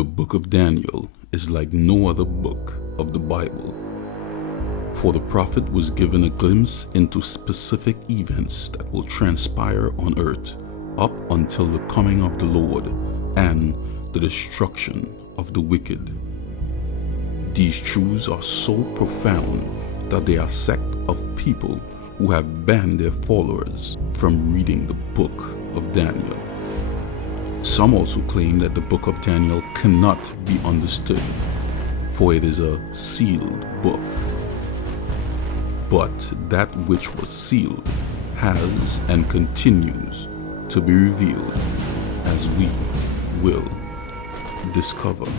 The book of Daniel is like no other book of the Bible, for the prophet was given a glimpse into specific events that will transpire on earth up until the coming of the Lord and the destruction of the wicked. These truths are so profound that they are a sect of people who have banned their followers from reading the book of Daniel. Some also claim that the book of Daniel cannot be understood, for it is a sealed book. But that which was sealed has and continues to be revealed, as we will discover.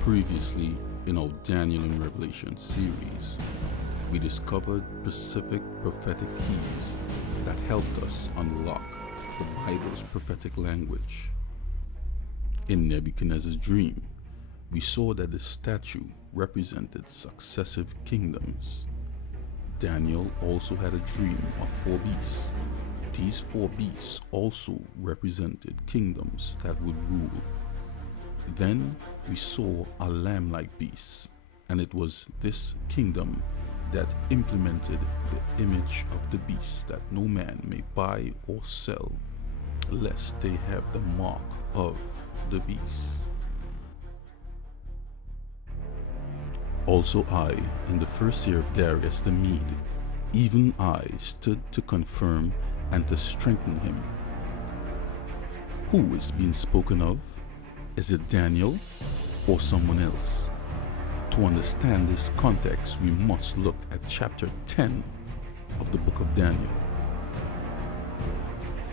Previously in our Daniel and Revelation series, we discovered specific prophetic keys that helped us unlock the Bible's prophetic language. In Nebuchadnezzar's dream, we saw that the statue represented successive kingdoms. Daniel also had a dream of 4 beasts. These 4 beasts also represented kingdoms that would rule. Then we saw a lamb-like beast, and it was this kingdom that implemented the image of the beast, that no man may buy or sell, lest they have the mark of the beast. Also I, in the first year of Darius the Mede, even I stood to confirm and to strengthen him. Who is being spoken of? Is it Daniel or someone else? To understand this context, we must look at chapter 10 of the book of Daniel.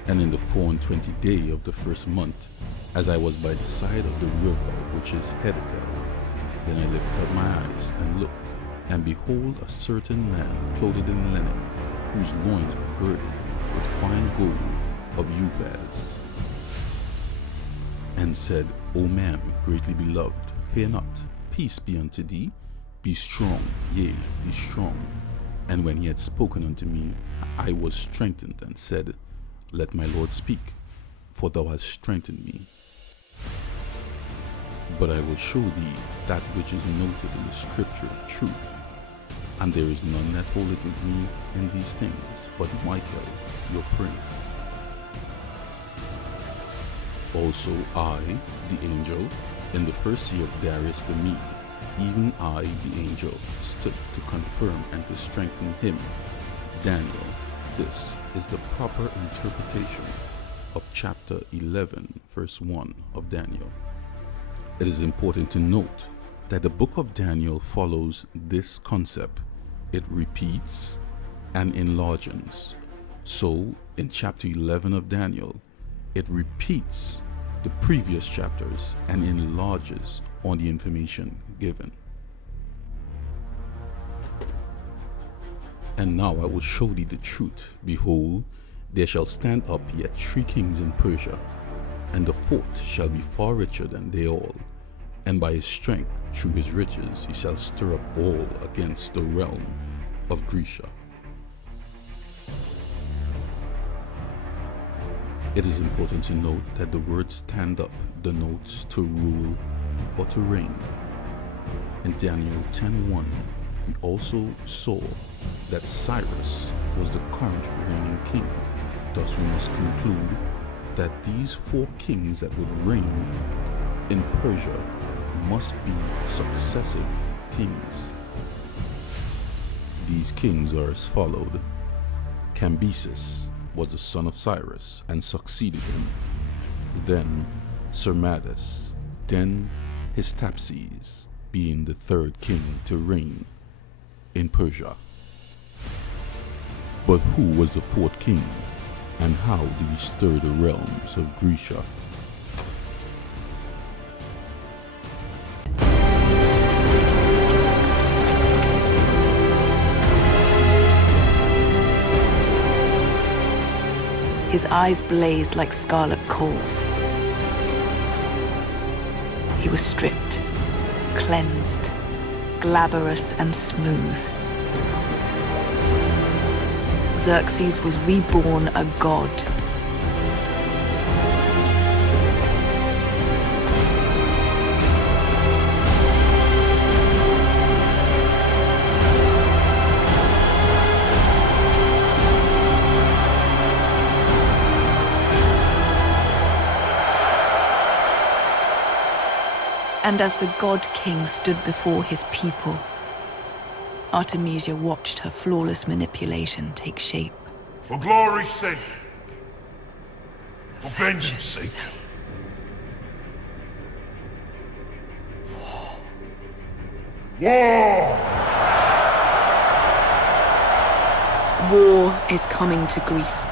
And in the 24th day of the first month, as I was by the side of the river which is Herald, then I lifted up my eyes and looked, and behold, a certain man clothed in linen, whose loins were girded with fine gold of Uphaz, and said, O man, greatly beloved, fear not. Peace be unto thee, be strong, yea, be strong. And when he had spoken unto me, I was strengthened, and said, Let my Lord speak, for thou hast strengthened me. But I will show thee that which is noted in the scripture of truth, and there is none that holdeth with me in these things, but Michael, your prince. Also I, the angel, in the first year of Darius the Mede, even I, the angel, stood to confirm and to strengthen him, Daniel. This is the proper interpretation of chapter 11, verse 1 of Daniel. It is important to note that the book of Daniel follows this concept. It repeats and enlarges. So, in chapter 11 of Daniel, it repeats the previous chapters and enlarges on the information given. And now I will show thee the truth. Behold, there shall stand up yet 3 kings in Persia, and the 4th shall be far richer than they all. And by his strength, through his riches, he shall stir up all against the realm of Grecia. It is important to note that the word stand up denotes to rule or to reign. In Daniel 10:1, we also saw that Cyrus was the current reigning king. Thus we must conclude that these 4 kings that would reign in Persia must be successive kings. These kings are as followed. Cambyses was the son of Cyrus and succeeded him. Then Sarmadas, then Hystapses, being the 3rd king to reign in Persia. But who was the 4th king, and how did he stir the realms of Grecia? His eyes blazed like scarlet coals. He was stripped, cleansed, glabrous and smooth. Xerxes was reborn a god. And as the God King stood before his people, Artemisia watched her flawless manipulation take shape. For glory's sake. For vengeance' sake. War! War is coming to Greece,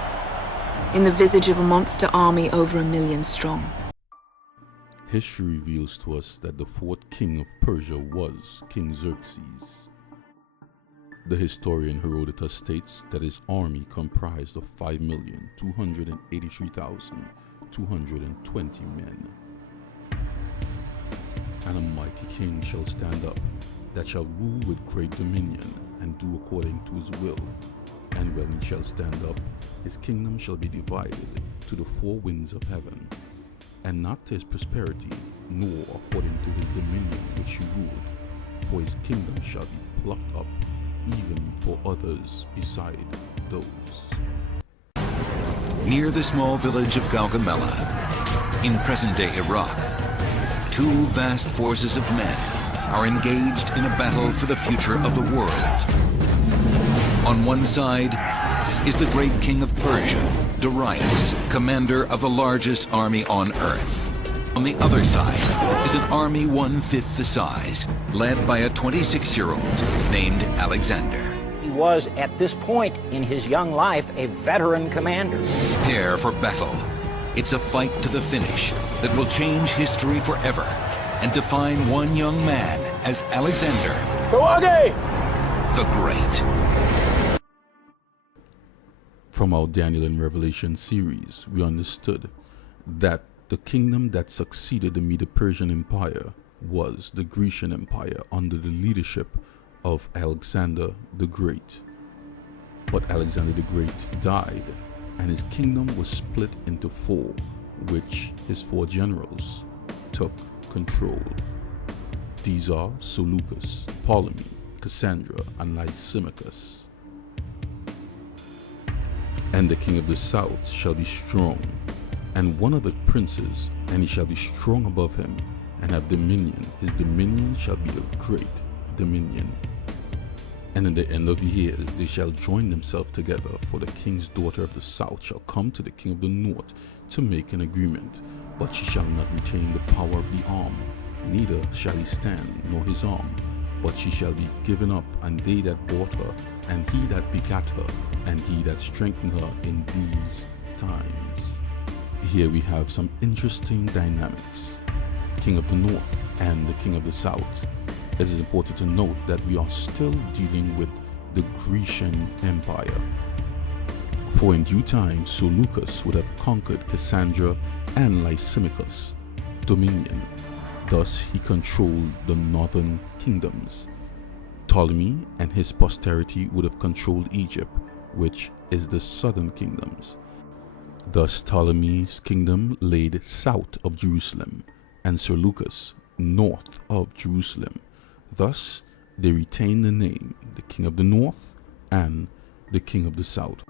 in the visage of a monster army over 1 million strong. History reveals to us that the fourth king of Persia was King Xerxes. The historian Herodotus states that his army comprised of 5,283,220 men. And a mighty king shall stand up, that shall rule with great dominion, and do according to his will. And when he shall stand up, his kingdom shall be divided to the four winds of heaven, and not to his prosperity, nor according to his dominion which he ruled, for his kingdom shall be plucked up, even for others beside those. Near the small village of Gaugamela, in present-day Iraq, two vast forces of men are engaged in a battle for the future of the world. On one side is the great king of Persia, Darius, commander of the largest army on earth. On the other side is an army 1/5 the size, led by a 26-year-old named Alexander. He was, at this point in his young life, a veteran commander. Prepare for battle. It's a fight to the finish that will change history forever and define one young man as Alexander the Great. From our Daniel and Revelation series, we understood that the kingdom that succeeded the Medo-Persian Empire was the Grecian Empire under the leadership of Alexander the Great. But Alexander the Great died, and his kingdom was split into four, which his four generals took control. These are Seleucus, Ptolemy, Cassandra, and Lysimachus. And the king of the south shall be strong, and one of the princes, and he shall be strong above him, and have dominion. His dominion shall be a great dominion. And in the end of the years they shall join themselves together, for the king's daughter of the south shall come to the king of the north to make an agreement, but she shall not retain the power of the arm, neither shall he stand, nor his arm, but she shall be given up, and they that bought her, and he that begat her, and he that strengthened her in these times. Here we have some interesting dynamics. King of the north and the king of the south. It is important to note that we are still dealing with the Grecian Empire. For in due time Seleucus would have conquered Cassandra and Lysimachus' dominion. Thus he controlled the northern kingdoms. Ptolemy and his posterity would have controlled Egypt, which is the southern kingdoms. Thus Ptolemy's kingdom laid south of Jerusalem, and Seleucus north of Jerusalem. Thus they retained the name the King of the North and the King of the South.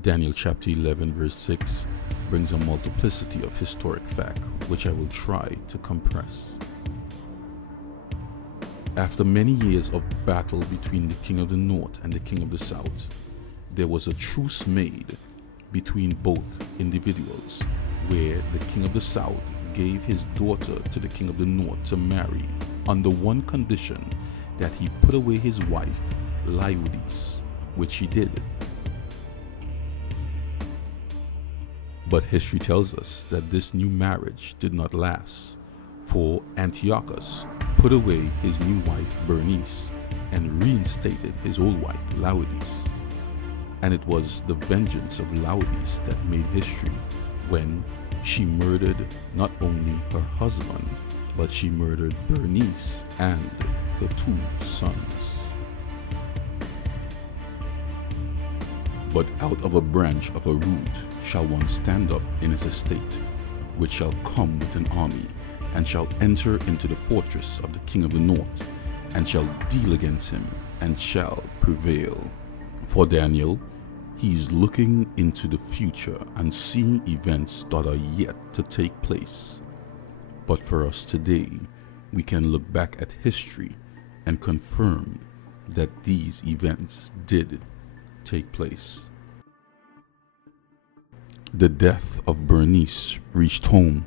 Daniel chapter 11 verse 6 brings a multiplicity of historic fact, which I will try to compress. After many years of battle between the King of the North and the King of the South, there was a truce made between both individuals, where the King of the South gave his daughter to the King of the North to marry, under one condition, that he put away his wife, Laodice, which he did. But history tells us that this new marriage did not last, for Antiochus put away his new wife, Bernice, and reinstated his old wife, Laodice. And it was the vengeance of Laodice that made history, when she murdered not only her husband, but she murdered Bernice and her two sons. But out of a branch of a root shall one stand up in his estate, which shall come with an army, and shall enter into the fortress of the king of the north, and shall deal against him, and shall prevail. For Daniel, he is looking into the future and seeing events that are yet to take place. But for us today, we can look back at history and confirm that these events did take place. The death of Bernice reached home,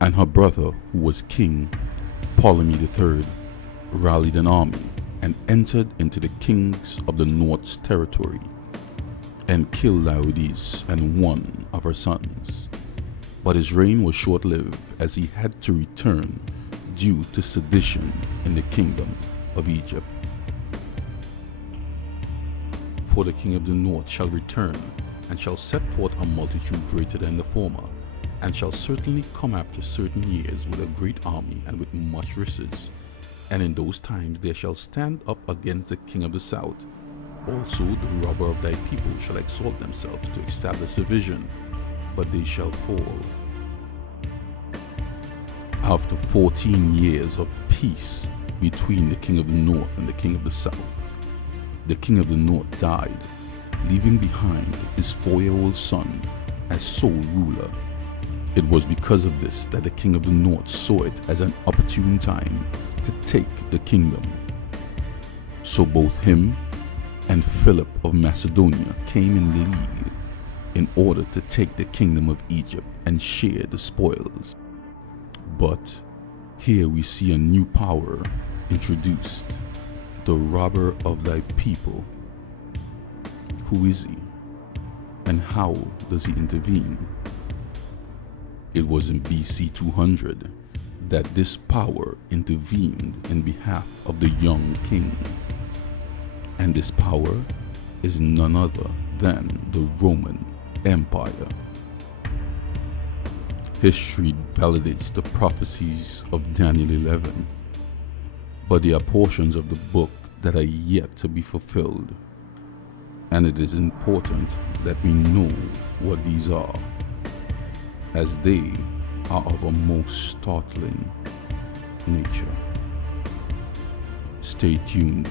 and her brother, who was King Ptolemy III, rallied an army and entered into the kings of the North's territory and killed Laodice and one of her sons. But his reign was short-lived, as he had to return due to sedition in the kingdom of Egypt. For the king of the north shall return, and shall set forth a multitude greater than the former, and shall certainly come after certain years with a great army and with much riches. And in those times there shall stand up against the king of the south. Also the robber of thy people shall exalt themselves to establish the vision, but they shall fall. After 14 years of peace between the king of the north and the king of the south, the king of the north died, leaving behind his 4-year-old son as sole ruler. It was because of this that the king of the north saw it as an opportune time to take the kingdom. So both him and Philip of Macedonia came in league in order to take the kingdom of Egypt and share the spoils. But here we see a new power introduced, the robber of thy people. Who is he, and how does he intervene? It was in BC 200 that this power intervened in behalf of the young king. And this power is none other than the Roman Empire. History validates the prophecies of Daniel 11, but there are portions of the book that are yet to be fulfilled, and it is important that we know what these are, as they are of a most startling nature. Stay tuned.